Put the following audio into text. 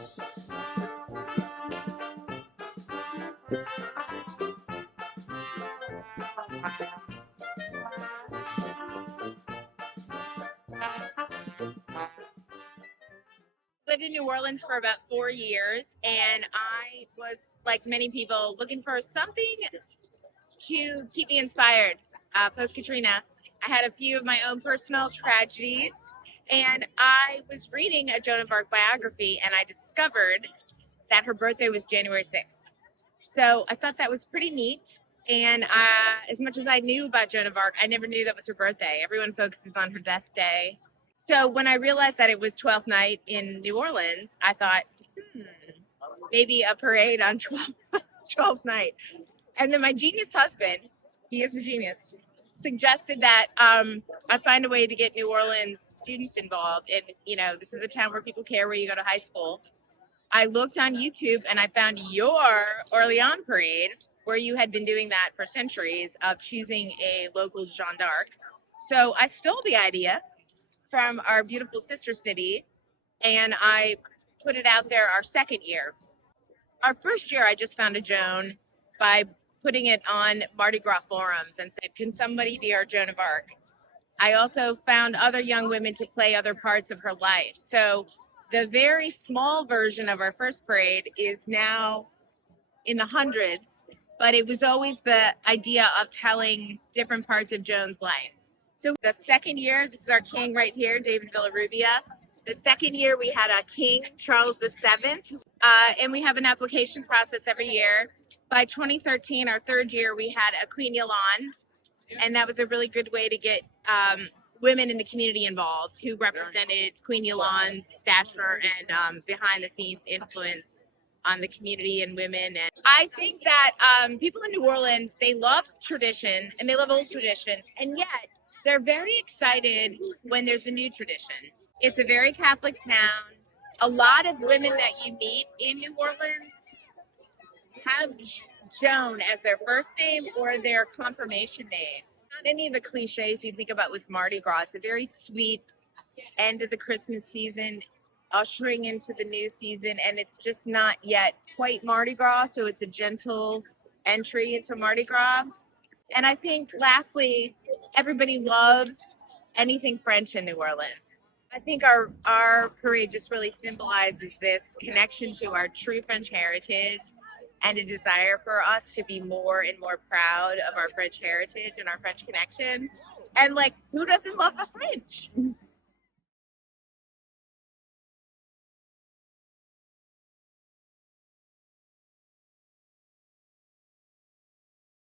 Lived in New Orleans for about 4 years, and I was, like many people, looking for something to keep me inspired post-Katrina. I had a few of my own personal tragedies, and I was reading a Joan of Arc biography, and I discovered that her birthday was January 6th. So I thought that was pretty neat. And as much as I knew about Joan of Arc, I never knew that was her birthday. Everyone focuses on her death day. So when I realized that it was 12th night in New Orleans, I thought, maybe a parade on 12th night. And then my genius husband, he is a genius, suggested that I find a way to get New Orleans students involved. And, you know, this is a town where people care where you go to high school. I looked on YouTube and I found your Orléans parade, where you had been doing that for centuries of choosing a local Jeanne d'Arc. So I stole the idea from our beautiful sister city, and I put it out there our second year. Our first year, I just found a Joan by putting it on Mardi Gras forums and said, can somebody be our Joan of Arc? I also found other young women to play other parts of her life. So the very small version of our first parade is now in the hundreds, but it was always the idea of telling different parts of Joan's life. So the second year, this is our king right here, David Villarubia. The second year, we had a king, Charles VII, and we have an application process every year. By 2013, our third year, we had a Queen Yolande, and that was a really good way to get women in the community involved who represented Queen Yolande's stature and behind-the-scenes influence on the community and women. And I think that people in New Orleans, they love tradition and they love old traditions, and yet they're very excited when there's a new tradition. It's a very Catholic town. A lot of women that you meet in New Orleans have Joan as their first name or their confirmation name. Not any of the cliches you think about with Mardi Gras. It's a very sweet end of the Christmas season, ushering into the new season, and it's just not yet quite Mardi Gras, so it's a gentle entry into Mardi Gras. And I think, lastly, everybody loves anything French in New Orleans. I think our parade just really symbolizes this connection to our true French heritage and a desire for us to be more and more proud of our French heritage and our French connections. And, like, who doesn't love the French?